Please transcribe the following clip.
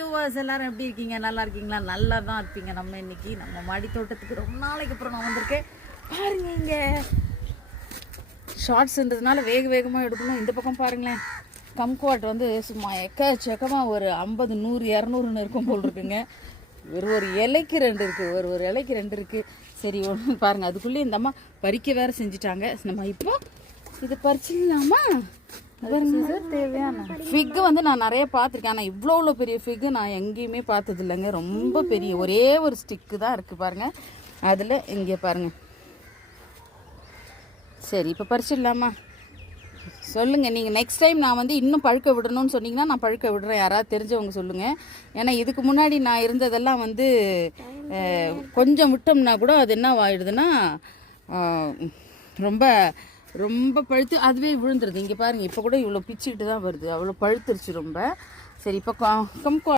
Viewers எல்லாரும் எப்படி இருக்கீங்க? நல்லா இருக்கீங்களா? நல்லா தான் இருப்பீங்க. நம்ம இன்னைக்கு நம்ம மாடி தோட்டத்துக்கு ரொம்ப நாளைக்கு அப்புறம் நான் வந்திருக்கேன். பாருங்க, இங்க ஷார்ட்ஸ்ன்றதுனால வேகமாக எடுக்கணும். இந்த பக்கம் பாருங்களேன், கம்குவாட் வந்து சும்மா எக்கச்சக்கமாக ஒரு 50 100 200ன்னு இருக்கும் போல் இருக்குங்க. ஒரு இலைக்கு 2 இருக்குது, ஒரு இலைக்கு 2 இருக்குது. சரி ஒன்று பாருங்கள், அதுக்குள்ளே இந்த அம்மா பறிக்க வேறு செஞ்சுட்டாங்க. நம்ம இப்போ இது பறிச்சிடலாமா? தேவையான ஃபிக்கு வந்து நான் நிறைய பார்த்துருக்கேன், ஆனால் இவ்வளோ பெரிய ஃபிக்கு நான் எங்கேயுமே பார்த்தது இல்லைங்க. ரொம்ப பெரிய ஒரே ஒரு ஸ்டிக்கு தான் இருக்குது பாருங்கள். அதில் இங்கே பாருங்கள். சரி இப்போ பறிச்சிடலாமா? சொல்லுங்கள் நீங்கள். நெக்ஸ்ட் டைம் நான் வந்து இன்னும் பழுக்க விடணும்னு சொன்னீங்கன்னா நான் பழுக்க விடுறேன். யாராவது தெரிஞ்சவங்க சொல்லுங்கள். ஏன்னா இதுக்கு முன்னாடி நான் இருந்ததெல்லாம் வந்து கொஞ்சம் விட்டோம்னா கூட அது என்ன ஆகிடுதுன்னா ரொம்ப ரொம்ப பழுத்து அதுவே விழுந்துருது. இங்கே பாருங்கள், இப்போ கூட இவ்வளோ பிச்சுக்கிட்டு தான் வருது, அவ்வளோ பழுத்துருச்சு ரொம்ப. சரி இப்போ